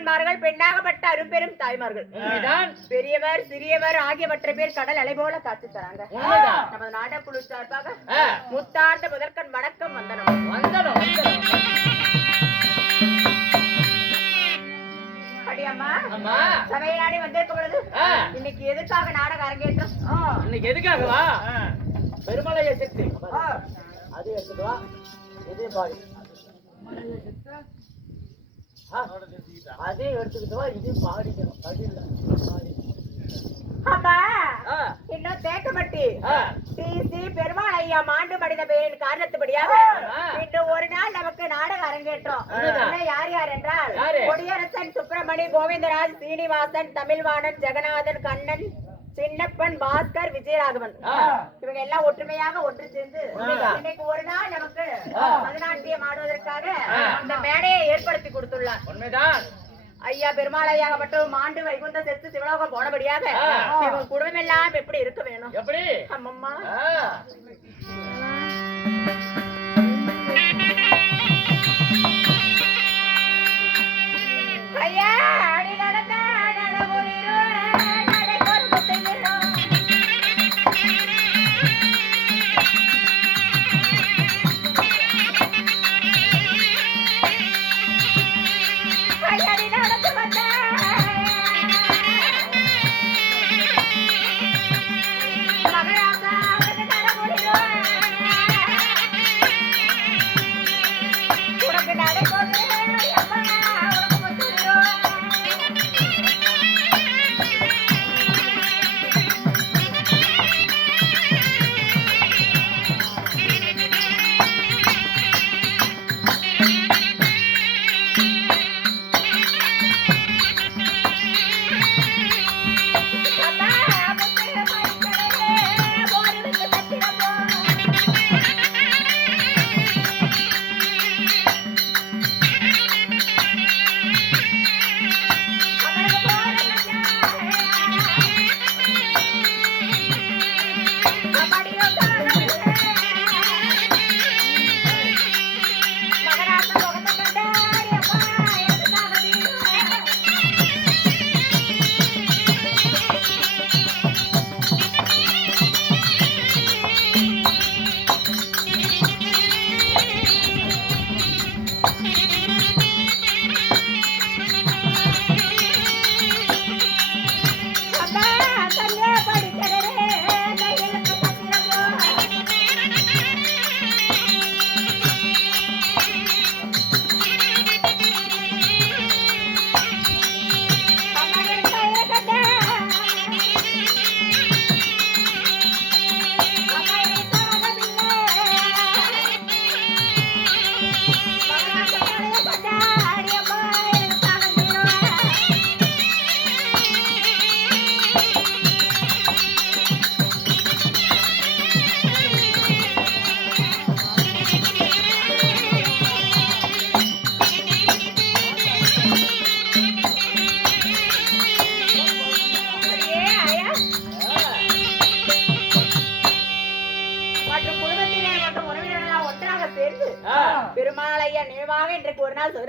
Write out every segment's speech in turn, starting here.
கணவன்மார்கள் பெண்ணாகப்பட்ட அரும்பெரும் தாய்மார்கள். உண்மைதான். பெரியவர் சிறியவர் ஆகியவற்றை பேர் கடல் அலை போல காத்து தராங்க. நமது நாடக்குழு சார்பாக முத்தார்ந்த முதற்கண் வணக்கம் வந்தனம். வந்தனம் சபையிலாடி வந்திருக்கும் பொழுது இன்னைக்கு எதுக்காக நாடகம் அரங்கேற்றம்? இன்னைக்கு எதுக்காகவா? பெருமலைய சக்தி அது எடுத்துட்டு வா. இதே பாடி இதையும் பாடிக்கணும். பாடி அம்மா இன்னும் தேக்கமட்டி. ஸ்ரீ ஸ்ரீ பெருமாள் ஐயா மாண்டு மடிந்த பெயரின் காரணத்துபடியாக ஒரு நாள் நமக்கு நாடகம் அரங்கேற்றம். யார் யார் என்றால் யாரு? கொடியரசன் சுப்பிரமணி கோவிந்தராஜ் சீனிவாசன் தமிழ்வாணன் ஜெகநாதன் கண்ணன் சின்னப்பன் பாஸ்கர் விஜயராகவன். இவங்க எல்லாம் ஒற்றுமையாக ஒன்று சேர்ந்து. இன்னைக்கு ஒரு நாள் நமக்கு ஆ. பரதநாட்டியம் ஆடுவதற்காக ஆ. இந்த மேடையை ஏற்படுத்தி கொடுத்துள்ளார் உண்மைதான் ஐயா பெருமாள் ஐயாகப்பட்டும் மாண்டு வைகுந்த செத்து சிவலோகம் போனபடியாக. இவங்க குடும்பம் எல்லாம் எப்படி இருக்க வேணும் எப்படி அம்மம்மா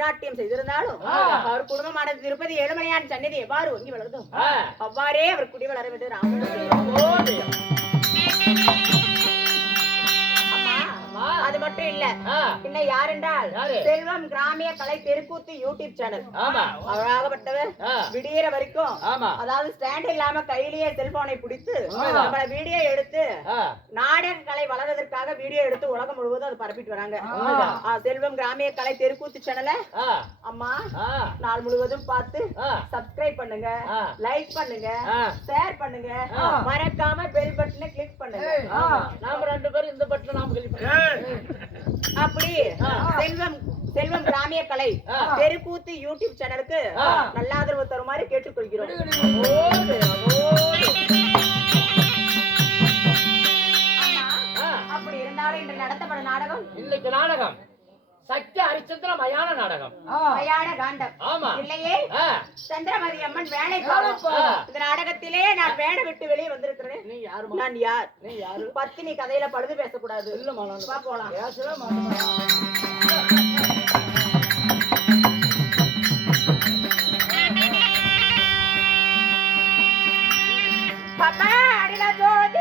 சிவராட்டியம் செய்திருந்தாலும். அவர் குடும்பமானது திருப்பதி ஏழுமலையான் சந்நிதி எவ்வாறு ஒங்கி வளர்ந்தோம் அவ்வாறே அவர் குடி வளரும் என்று ராமன். அது மட்டும் இல்ல இன்னும் யார்? என்றால்? செல்வம் கிராமிய கலை தெருக்கூத்து யூடியூப் சேனல். ஆ, விடியற வரைக்கும் ஆமா. அதாவது ஸ்டாண்ட் இல்லாம கையிலேயே செல்போனை பிடித்து. நம்மள வீடியோ எடுத்து நாடக கலை வளர்வதற்காக வீடியோ எடுத்து உலகம் முழுவதும் அது பரப்பிட்டு வராங்க. செல்வம் கிராமிய கலை தெருக்கூத்து சேனலை அம்மா நாள் முழுவதும் பார்த்து சப்ஸ்கிரைப் பண்ணுங்க. லைக் பண்ணுங்க. ஷேர் பண்ணுங்க. மறக்காம பெல் பட்டனை கிளிக் பண்ணுங்க. நாம ரெண்டு பேரும் இந்த பட்டில நாம கழிப்போம் அப்படி செல்வம் செல்வம் கிராமிய கலை. தெருக்கூத்து யூடியூப் சேனலுக்கு ஆ. நல்ல ஆதரவு தருமாறு கேட்டுக்கொள்கிறோம். சத்ய ஹரிச்சந்திர மயான நாடகம். மயான காண்டம். ஆமா. இல்லையே? சந்திரமதி அம்மன் வேலை இந்த நாடகத்திலே நான் வேலை விட்டு வெளியே வந்திருக்கிறேன். நீ யாரு நான் யார்? நீ யாரு? பத்தினி கதையில பழுது பேசக்கூடாது. இல்லம்மா நான் போலாம். பாப்பா அடிலா ஜோதி.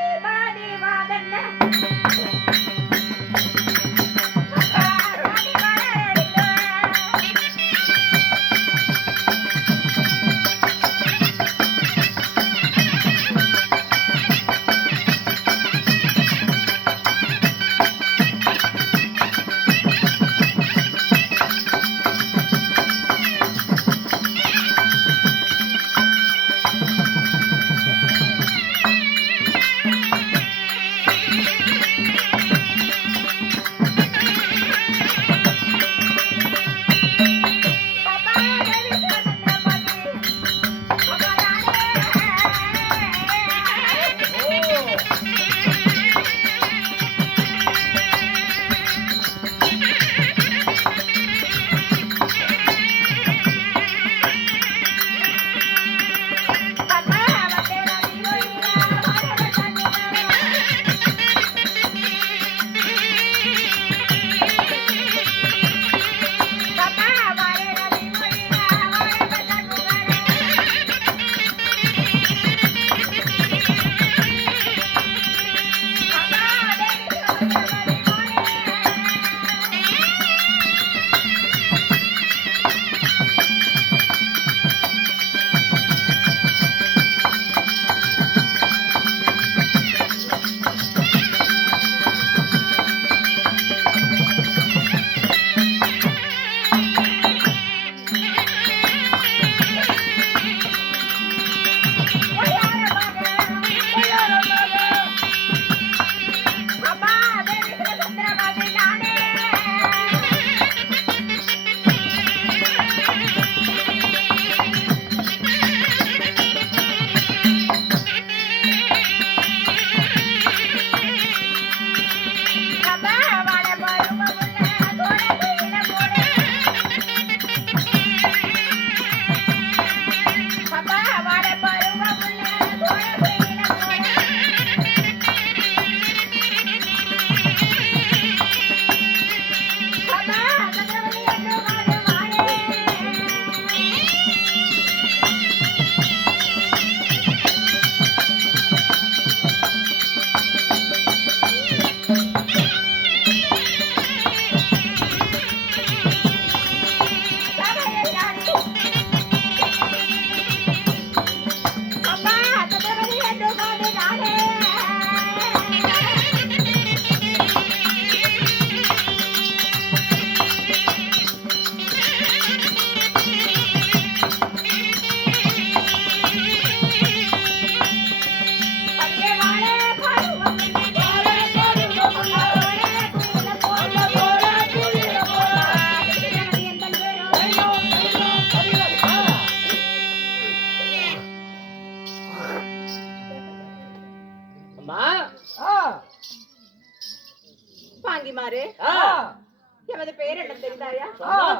பெயர் என்ன தெரிந்தாயா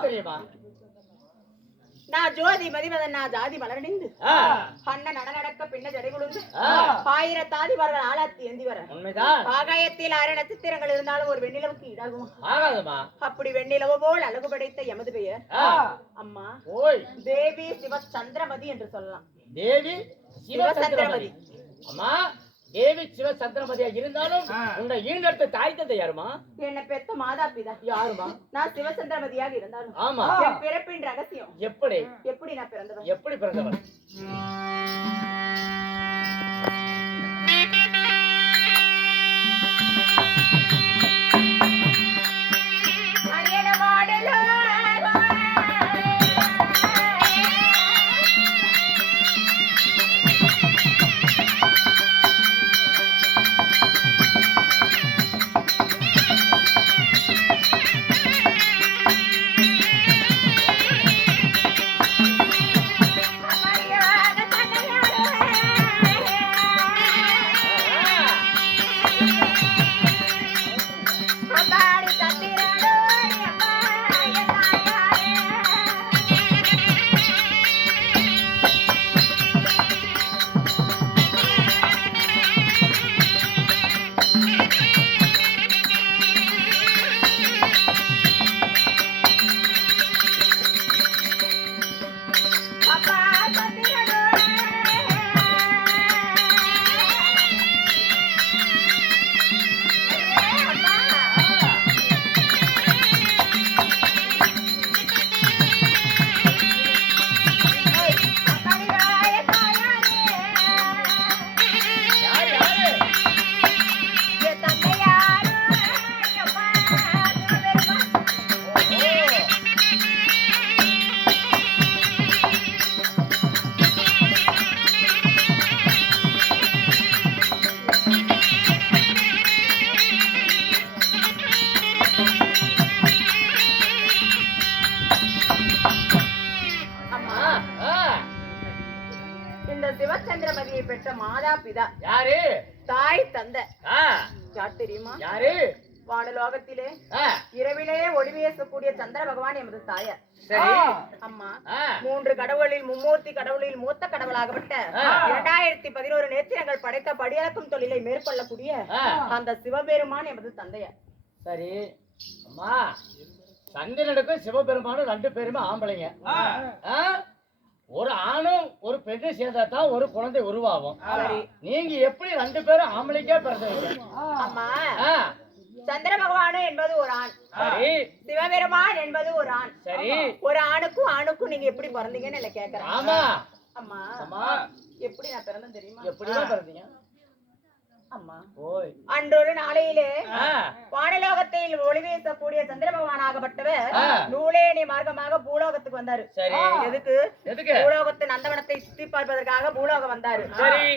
தெரியுமா? நான் ஜோதி மதிமதன் நான் ஜாதி மலர்ணிந்து அண்ணன் நடநடக்க பின்ன ஜடைகுழுந்து ஆ, ஆயிரத்தாதிவர்கள் ஆளாத்தி ஏந்தி வர. உண்மைதான். ஆகாயத்தில் ஆறு நட்சத்திரங்கள் இருந்தாலும் ஒரு வெண்ணிலவுக்கு ஈடாகுமா? ஆகாதுமா. அப்படி வெண்ணிலவு போல் அழகு படைத்த எமது பெயர். அம்மா ஓய். தேவி சிவ சந்திரமதி என்று சொல்லலாம். தேவி சிவசந்திரமதி. அம்மா தேவி சிவசந்திரமதியா இருந்தாலும் உங்க ஈண்டெடுத்த தாய் தந்தை யாருமா? என்னை பெத்த மாதா பிதா. யாருமா? நான் சிவசந்திரமதியாக இருந்தாலும் ஆமா. என் பிறப்பின் ரகசியம். எப்படி? எப்படி நான் பிறந்தவன்? எப்படி பிறந்தவர் தாயார். சரி. அம்மா ஆ, மூன்று கடவுளில் மும்மூர்த்தி கடவுளில் மூத்த கடவுளாகப்பட்ட. இரண்டாயிரத்தி பதினோரு நேத்திரங்கள் படைத்த படியளக்கும் தொழிலை மேற்கொள்ளக்கூடிய அந்த சிவபெருமான் எமது தந்தையார். சரி. அம்மா சந்திரனுக்கும் சிவபெருமானும் ரெண்டு பேருமே ஆம்பளைங்க? ஒரு ஆணும் ஒரு பெண்ணும் சேர்ந்தா தான் ஒரு குழந்தை உருவாகும். சரி. நீங்க எப்படி ரெண்டு பேரும் ஆம்பளைக்கே ஆ, சந்திர பகவானு என்பது ஒரு ஆண். சரி. சிவபெருமான் என்பது ஒரு ஆண். சரி. ஒரு ஆணுக்கும் ஆணுக்கும் நீங்க எப்படி பிறந்தீங்கன்னு என்ன கேக்குறேன். ஆமா. அம்மா அம்மா. எப்படி நான் பிறந்தேன் தெரியுமா? எப்படிதான் பிறந்தீங்க? அன்றொரு நாளையிலே வானலோகத்தில் ஒளி வீசக்கூடிய சந்திர பகவான் ஆகப்பட்டவர். நூலேணி மார்க்கமாக பூலோகத்துக்கு வந்தாரு. எதுக்கு? பூலோகத்து நந்தவனத்தை சுத்தி பார்ப்பதற்காக பூலோகம் வந்தாரு.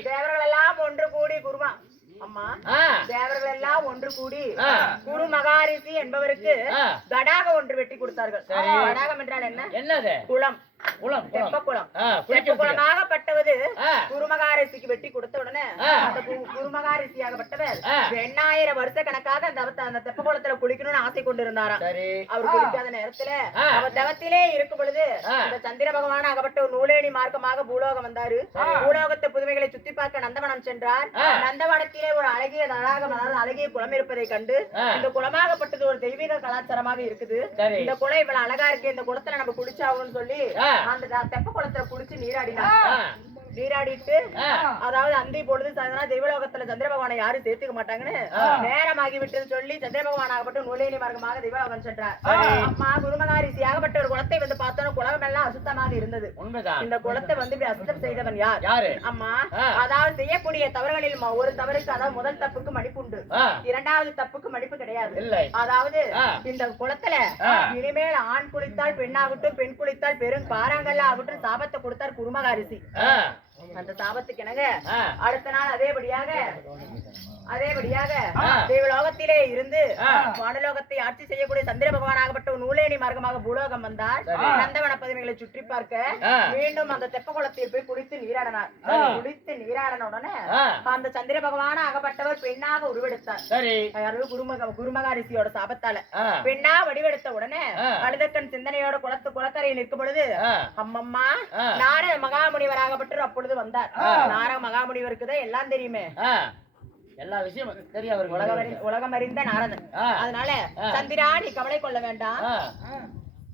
தேவர்கள் எல்லாம் ஒன்று கூடி குருமா. அம்மா தேவர்கள் எல்லாம் ஒன்று கூடி. குரு மகாரிஷி என்பவருக்கு ஆ. கடாகம் ஒன்று வெட்டி கொடுத்தார்கள். கடாகம் என்றால் என்ன என்னது குளம் குளம் தெப்ப குளம் குளம் ஆ, தெப்ப குளிக்க குளமாகப்பட்டவது ஆ. குருமகாரிஷிக்கு வெட்டி கொடுத்த உடனே. அந்த. எண்ணாயிரம் வருஷ கணக்காக அந்த அந்த குளிக்கணும்னு ஆசை கொண்டு இருந்தாராம் சரி அவர் குளிக்காத நேரத்துல. அவர் தவத்திலே இருக்கும் பொழுது ஆ. இந்த சந்திர பகவான் ஆகப்பட்ட ஒரு நூலேணி மார்க்கமாக பூலோகம் வந்தாரு பூலோகத்து புதுமைகளை சுத்தி பார்க்க நந்தவனம் சென்றார். நந்தவனத்திலே ஒரு அழகிய தடாகம் அதாவது அழகிய குளம் இருப்பதை கண்டு. இந்த குளமாகப்பட்டது ஒரு தெய்வீக கலாச்சாரமாக இருக்குது. இந்த குளம் இவ்வளவு அழகா இருக்கு இந்த குளத்துல நம்ம குளிச்சாகணும்னு சொல்லி. அந்த தெப்ப குளத்துல குளிச்சு நீராடினார் ஆ, நீராடிட்டு. அதாவது அந்தி பொழுது சாயந்தரம் தெய்வலோகத்துல சந்திர பகவானை யாரும் சேர்த்துக்க மாட்டாங்கன்னு. நேரமாகி விட்டது சொல்லி சந்திர பகவான் ஆகப்பட்ட நூலேணி மார்க்கமாக தெய்வலோகம் சென்றார். அம்மா குருமகாரிசி ஆகப்பட்ட ஒரு குளத்தை வந்து பார்த்தோம் குளம் எல்லாம் அசுத்தமாக இருந்தது இந்த குளத்தை வந்து இப்படி அசுத்தம் செய்தவன் யார் அம்மா. அதாவது செய்யக்கூடிய தவறுகளில் ஒரு தவறுக்கு அதாவது முதல் தப்புக்கு மடிப்புண்டு ஆ, இரண்டாவது தப்புக்கு மடிப்பு கிடையாது அதாவது. இந்த குளத்துல. இனிமேல் ஆண் குளித்தால் பெண்ணாகட்டும் பெண் குளித்தால் பெரும் பாறாங்கல்ல ஆகட்டும் சாபத்தை கொடுத்தார் குருமகாரிசி அந்த சாபத்துக்கு. அடுத்த நாள் அதேபடியாக அதேபடியாக. தேவலோகத்திலே இருந்து. வானலோகத்தை ஆட்சி செய்யக்கூடிய சந்திர பகவான் ஆகப்பட்ட ஒரு நூலேணி மார்க்கமாக பூலோகம் வந்தார். நந்தவன புதுமைகளை சுற்றி பார்க்க. மீண்டும் அந்த தெப்ப குளத்தில் போய் குளித்து நீராடினார் ஆ. குளித்து நீராடின உடனே அந்த சந்திர பகவான அகப்பட்டவர் பெண்ணாக உருவெடுத்தார் அதாவது குருமக குருமகா ரிஷியோட சாபத்தால பெண்ணா வடிவெடுத்த உடனே. அழுதக்கன் சிந்தனையோட குளத்து குளக்கரையில் நிற்கும் பொழுது அம்மம்மா ஆ. நாரத மகாமுனிவராகப்பட்டவர் அப்பொழுது வந்தார் ஆ. நாரத மகாமுனிவருக்கு தான் எல்லாம் தெரியுமே. எல்லா விஷயம் தெரியும் உலகம் அறி- உலகம் அறிந்த நாரதன். அதனால. சந்திரா நீ கவலை கொள்ள வேண்டாம்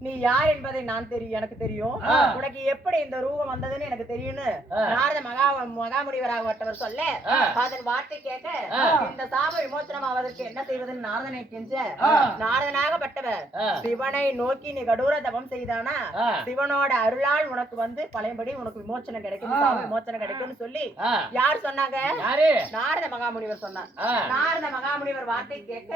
நீ யார் என்பதை நான் தெரியும் எனக்கு தெரியும். உனக்கு எப்படி இந்த ரூபம் வந்ததுன்னு எனக்கு தெரியும்னு. நாரத மகா மகாமுனிவராகப்பட்டவர் சொல்ல. அதன் வார்த்தை கேட்க. இந்த சாப விமோச்சனம் ஆவதற்கு என்ன செய்வதுன்னு நாரதனை கெஞ்ச. நாரதனாகப்பட்டவர். சிவனை நோக்கி நீ கடூர தவம் செய்தானா. சிவனோட அருளால் உனக்கு வந்து பழையபடி உனக்கு விமோச்சனம் கிடைக்கும் சாப விமோச்சனம் கிடைக்கும்னு சொல்லி. யார் சொன்னாங்க நாரத மகாமுனிவர் சொன்னார். நாரத மகாமுனிவர் வார்த்தை கேட்க.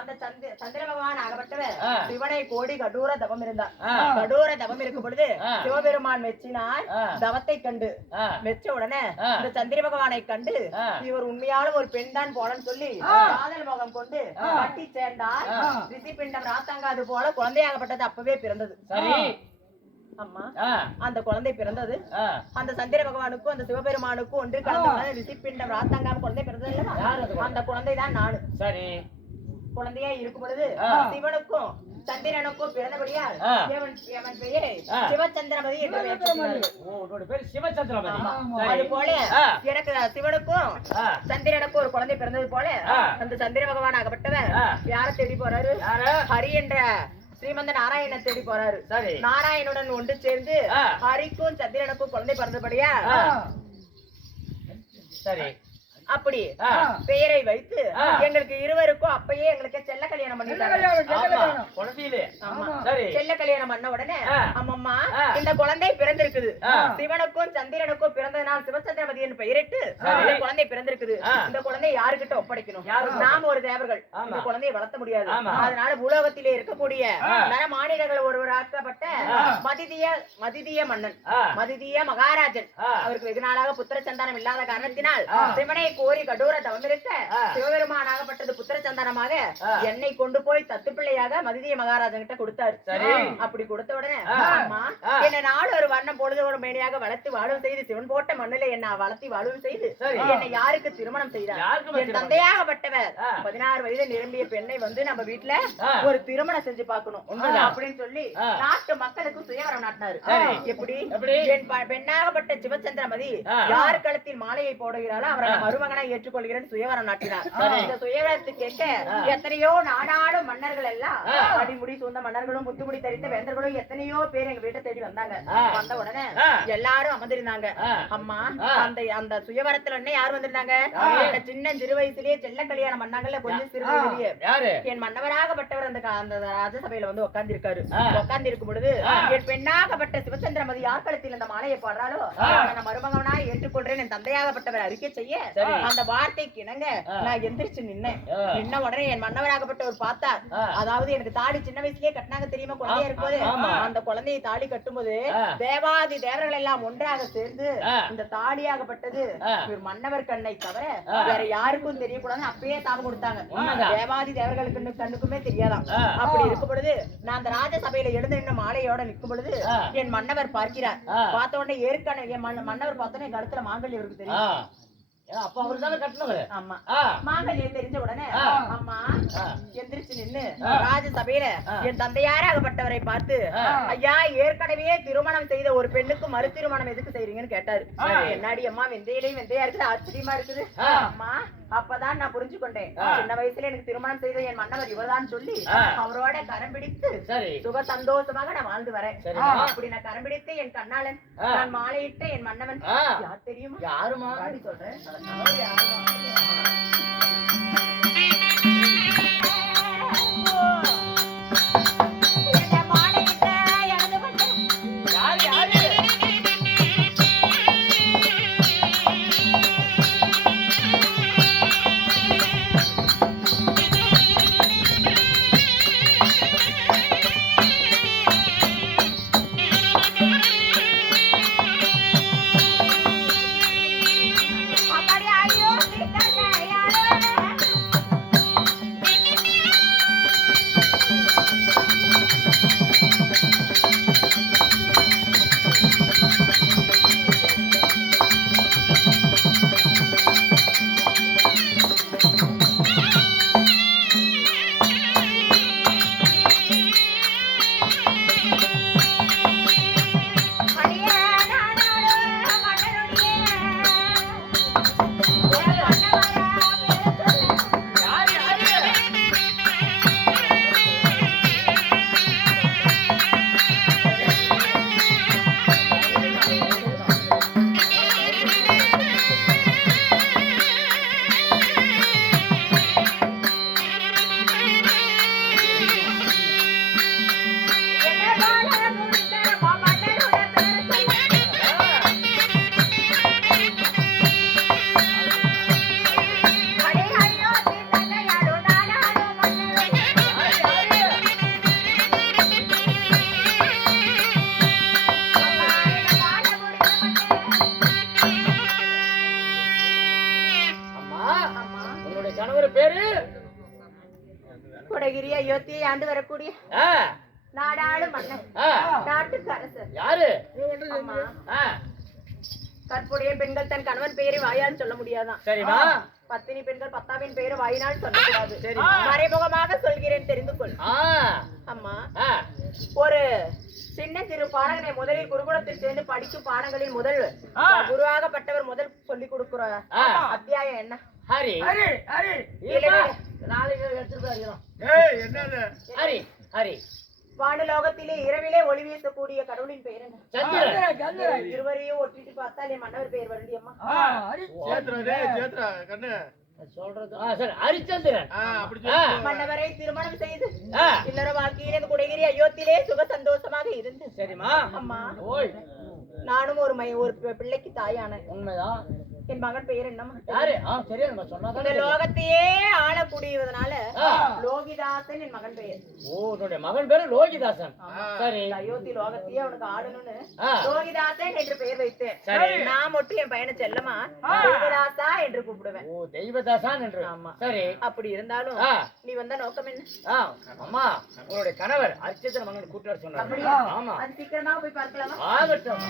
அந்த சந்திர சந்திர பகவான் ஆகப்பட்டவர். சிவனை கோடி கடூர தவம் இருந்தார் ஆ. கடூர தவம் இருக்கும் பொழுது. சிவபெருமான் மெச்சினார். தவத்தை கண்டு. மெச்ச உடனே. இந்த சந்திர பகவானை கண்டு. இவர் உண்மையான ஒரு பெண் தான் போலன்னு சொல்லி காதல் முகம் கொண்டு. கட்டி சேர்ந்தார். ரிஷி பிண்டம் ராத்தாங்காது போல குழந்தையாகப்பட்டது அப்பவே பிறந்தது அம்மா. அந்த குழந்தை பிறந்தது. அந்த சந்திர பகவானுக்கும் அந்த சிவபெருமானுக்கும் ஒன்று கலந்து ரிஷி பிண்டம் ராத்தாங்காம குழந்தை பிறந்தது அந்த குழந்தை? தான் நானு சரி குழந்தையா இருக்கும் பொழுது. சிவனுக்கும் சந்திரனுக்கும் பிறந்தபடியால் பெயரை. சிவச்சந்திரமதி என்று பேர் சிவச்சந்திரமதி அது போல. எனக்கு சிவனுக்கும். சந்திரனுக்கும் ஒரு குழந்தை பிறந்தது போல. அந்த சந்திர பகவான் ஆகப்பட்டவர். யார தேடி போறாரு ஹரி என்ற ஸ்ரீமந்த நாராயண தேடி போறாரு சரி நாராயணுடன் ஒன்று சேர்ந்து. ஹரிக்கும் சந்திரனுக்கும் குழந்தை பிறந்தபடியா. சரி அப்படி. பெயரை வைத்து. எங்களுக்கு இருவருக்கும் அப்பயே எங்களுக்கு செல்ல கல்யாணம் பண்ணிட்டாங்க செல்ல கல்யாணம் பண்ண உடனே. அம்மம்மா. இந்த குழந்தை பிறந்திருக்குது. சிவனுக்கும் சந்திரனுக்கும் பிறந்ததுனால் சிவச்சந்திரமதி என்று பெயரிட்டு. இந்த குழந்தை பிறந்திருக்குது. இந்த குழந்தை யாருக்கிட்ட ஒப்படைக்கணும்? நாம ஒரு தேவர்கள். இந்த குழந்தையை வளர்த்த முடியாது. அதனால பூலோகத்திலே இருக்கக்கூடிய. நரமானிடர்கள் ஒருவராக்கப்பட்ட. மதிதிய மதிதிய மன்னன். மதிதிய மகாராஜன். அவருக்கு வெகு நாளாக புத்திர சந்தானம் இல்லாத காரணத்தினால். சிவனை கோரி கடூர தவம் இருக்க ஆ. சிவபெருமானாகப்பட்டது சந்தானமாக. என்னை கொண்டு போய் தத்து பிள்ளையாக மதிதிய மகாராஜன் கிட்ட கொடுத்தாரு சரி. அப்படி கொடுத்த உடனே. அம்மா. என்ன நாடு ஒரு வண்ணம் பொழுது ஒரு மேனியாக வளர்த்து வாழும் செய்து சிவன் போட்ட மண்ணில என்ன வளர்த்தி வாழும் செய்து. என்னை யாருக்கு திருமணம் செய்தார் என்? தந்தையாகப்பட்டவர். பதினாறு வயது நிரம்பிய பெண்ணை வந்து நம்ம வீட்டுல. ஒரு திருமணம் செஞ்சு பார்க்கணும். அப்படின்னு சொல்லி. நாட்டு மக்களுக்கு சுயவரம் நாட்டினாரு. எப்படி? என் பெண்ணாகப்பட்ட சிவச்சந்திரமதி. யார் கழுத்தில் மாலையை போடுகிறாளோ அவரை மருமகனா ஏற்றுக்கொள்கிறேன் சுயவரம் நாட்டினார். இந்த சுயவரத்து ஆ. எத்தனையோ நாடாளும் மன்னர்கள் எல்லாம். அடிமுடி சூழ்ந்த மன்னர்களும் முத்துமுடி தரித்த வேந்தர்களும் எத்தனையோ பேர் எங்க வீட்டை தேடி வந்தாங்க. வந்த உடனே. எல்லாரும் அமர்ந்திருந்தாங்க. அம்மா. அந்த அந்த சுயவரத்துல என்ன யார் வந்திருந்தாங்க சின்ன சிறு வயசுலயே செல்ல கல்யாணம் பண்ணாங்கல்ல கொஞ்சம் சிறு வயசுலயே என் மன்னவராகப்பட்டவர் அந்த அந்த ராஜசபையில வந்து உட்கார்ந்து இருக்காரு. உட்கார்ந்து இருக்கும் பொழுது. என் பெண்ணாகப்பட்ட சிவச்சந்திரமதி யார் கழுத்தில் இந்த மாலையை. அவனை நான் மருமகனா ஏற்றுக்கொள்றேன் என் தந்தையாகப்பட்டவர் அறிக்கை செய்ய. அந்த வார்த்தைக்கு இணங்க. நான் எந்திரிச்சு நின்னேன் ஆ. நின்ன உடனே என் மன்னவராகப்பட்டவர் பார்த்தார். அதாவது எனக்கு தாலி சின்ன வயசுலயே கட்டினாங்க தெரியுமா குழந்தையா இருக்கும்போது. அந்த குழந்தையை தாலி கட்டும்போது. தேவாதி தேவர்கள் எல்லாம் ஒன்றாக சேர்ந்து. இந்த தாலியாகப்பட்டது. இவர் மன்னவர் கண்ணை தவிர. வேற யாருக்கும் தெரியக்கூடாதுன்னு அப்பயே சாபம் கொடுத்தாங்க. தேவாதி தேவர்களுக்கு கண்ணுக்குமே தெரியாதாம். அப்படி இருக்கும் பொழுது நான் அந்த ராஜசபையில எழுந்து நின்று மாலையோட நிற்கும் பொழுது. என் மன்னவர் பார்க்கிறார். பார்த்த உடனே ஏற்கனவே என் மன்ன- மன்னவர் பார்த்தோன்னே என் கழுத்துல மாங்கல்யம் இருக்கு ஆ. தெரியும் அப்ப அவரு தானே கட்டினவரு ஆமா ஆ. மாங்கல்யம் தெரிஞ்ச உடனே. அம்மா. எந்திரிச்சு நின்னு. ராஜசபையில. என் தந்தையாராகப்பட்டவரை பார்த்து. ஐயா ஏற்கனவே திருமணம் செய்த ஒரு பெண்ணுக்கு மறு திருமணம் எதுக்கு செய்றீங்கன்னு கேட்டாரு. என்னாடி அம்மா வெந்தையிலையும் வெந்தையா இருக்குது ஆச்சரியமா இருக்குது. அம்மா அப்பதான் நான் புரிஞ்சு கொண்டேன். சின்ன வயசுல எனக்கு திருமணம் செய்த என் மன்னவர் இவர்தான் சொல்லி. அவரோட கரம் பிடித்து சுக சந்தோஷமாக நான் வாழ்ந்து வரேன். அப்படி நான் கரம் பிடித்து என் கண்ணாளன். நான் மாலையிட்ட என் மன்னவன். யார் தெரியுமா? யாருமா? சொல்றேன். கொடகிரி அயோத்தியை ஆண்டு வரக்கூடிய நாடாளு மன்னன். ஆ, நாட்டுக்கு அரசர் யாரு கற்புடைய பெண்கள் தன் கணவன் பெயரை வாயால் சொல்ல முடியாதான். சரிம்மா. பத்தினி பெண்கள் பத்தாவின் பெயரை வாயினால் சொல்லக்கூடாது. மறைமுகமாக சொல்கிறேன் தெரிந்து கொள். அம்மா. ஒரு சின்ன சிறு பாடகனை முதலில் குருகுலத்தில் சேர்ந்து படிக்கும் பாடங்களில் முதல் குருவாகப்பட்டவர் முதல் சொல்லிக் கொடுக்கிற. அத்தியாயம் என்ன? ஹரி. ஹரி ஹரி இருப்பா. நாளைக்கு எடுத்துட்டு போயிருக்கலாம் ஏய் என்னது? ஹரி ஹரி. வானுலோகத்திலே இரவிலே ஒளி வீசக்கூடிய கடவுளின் பெயர் என்ன? இருவரையும் ஒட்டிட்டு பார்த்தாலே பெயர் வருடி அம்மா. ஹரி. சேத்ரா டேய் சேத்ரா கண்ணு. சொல்றது ஆ சரி ஹரிச்சந்திரன். ஆ அப்படி ஆ, மன்னவரை திருமணம் செய்து இல்லற வாழ்க்கையிலே குடகிரி அயோத்தியிலே சுக சந்தோஷமாக இருந்து. அம்மா நானும் ஒரு மை ஒரு பிள்ளைக்கு தாயான. உண்மைதான். என் மகன் பெயர் நம்ம இந்த லோகத்தையே ஆளக்கூடியதுனால. லோகிதாசன் என் மகன் பெயர். ஓ உன்னுடைய மகன் பேரு லோகிதாசன். சரி. அயோத்தி லோகத்தையே அவனுக்கு ஆளணும்னு ஆ. லோகிதாசன் என்று பெயர் வைத்தேன். சரி. நான் மட்டும் என் பையனை செல்லமா? லோகிதாசா என்று கூப்பிடுவேன். ஓ தெய்வதாசான் என்று. ஆமா. சரி. அப்படி இருந்தாலும். நீ வந்த நோக்கம் என்ன? அம்மா உங்களுடைய கணவர் அரிச்சந்திரன் மன்னன் கூட்டு வர சொன்னார். ஆமா. அது சீக்கிரமாக போய் பார்க்கலாமா? ஆகட்டும்